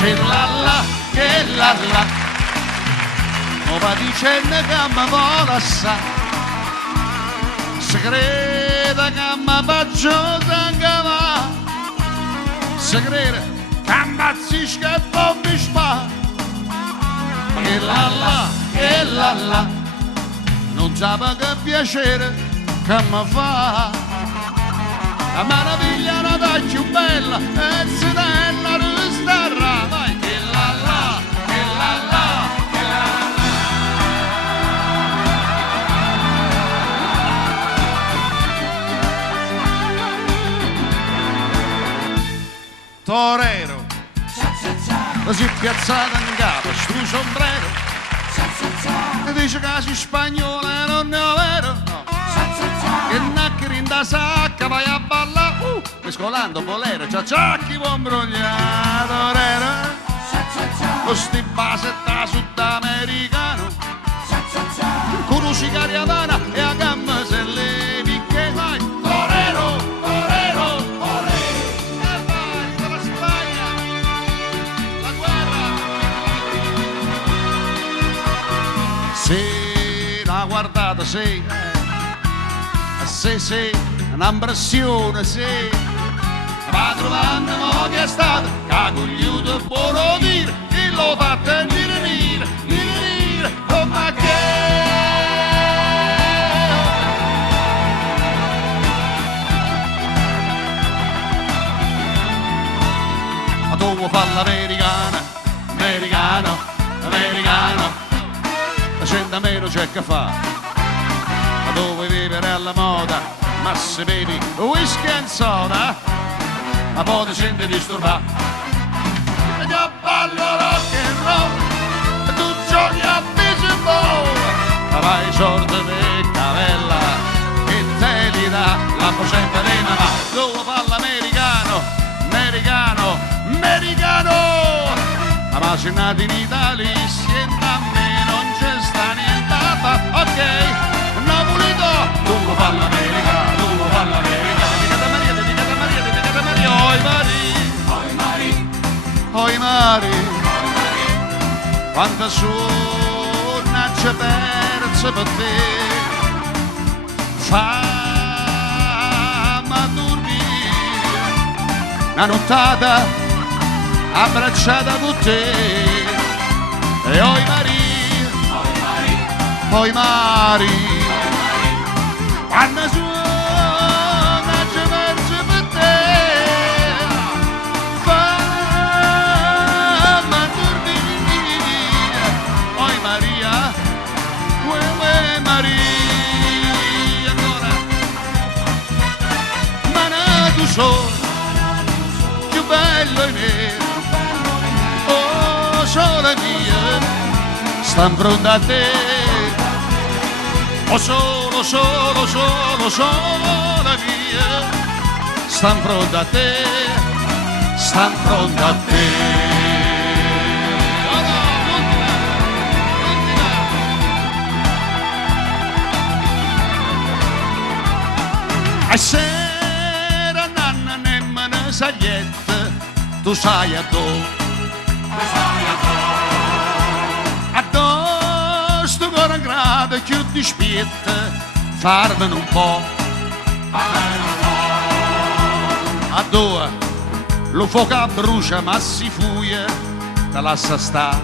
che la la, ma va dicendo che mi vuole assai, si crede che mi faccio sangue, si crede che ammazzisca e poi mi spara, che la, non sa che piacere che mi fa, la meraviglia non è più bella e si della ristarra, vai che la la, che la la, che la la. Torero, così piazzato in capo, stu sombrero, ti dice che sei spagnolo e non è vero, no. Che naccheri in da sacca vai a ballare, mescolando bolero, ciacciacchi buon brogliato, con sti basetta sudamericano, con un sicari Havana e a gamma se le picche, vai, torero, torero, torero, e vai, con la Spagna, la guerra, sì, la guardata, sì, sì, un'impressione, sì, va trovando mo che è stato, che cogliuto buono dire, chi lo fa venire, oh ma che? Ma tu vuoi fare l'americana, americano, la gente a meno c'è che fa. Dove vivere alla moda, ma se bevi whisky e soda, ma poi ti senti disturbato. E io ballo rock and roll, e tu giochi a baseball, ma vai sordo di cavella, e te li dà la posetta di mamma. Dove fa l'americano, ma se nati in Italia, siente a me, non c'è sta niente a fare, ok? Tu vuoi fare l'America, dedicata a Maria, oi mari, quanta sonno c'è perso per te, fammi dormire, una nottata abbracciata con te, e oi mari, quando suona c'è verso per te, fammi dormire, oi Maria, ancora, ma nato sole, più bello in nero, oh sole mia, sta pronto a te. Oh solo via, stan pronto a te, stan pronto a te. Oh no, ultima. A sera nanna nemmeno saglietta, tu sai a dove, sto cuore grado più di spietta, farmene un po', a dove lo fuoco brucia ma si fuia, te lascia sta,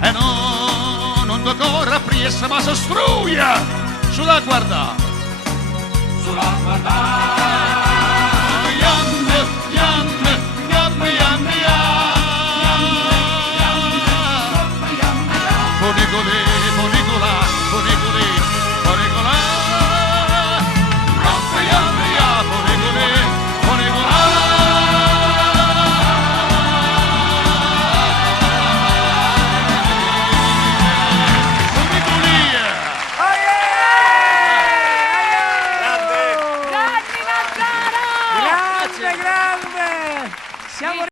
e non ti corre appresso ma si struia, sulla guardare, grande! Siamo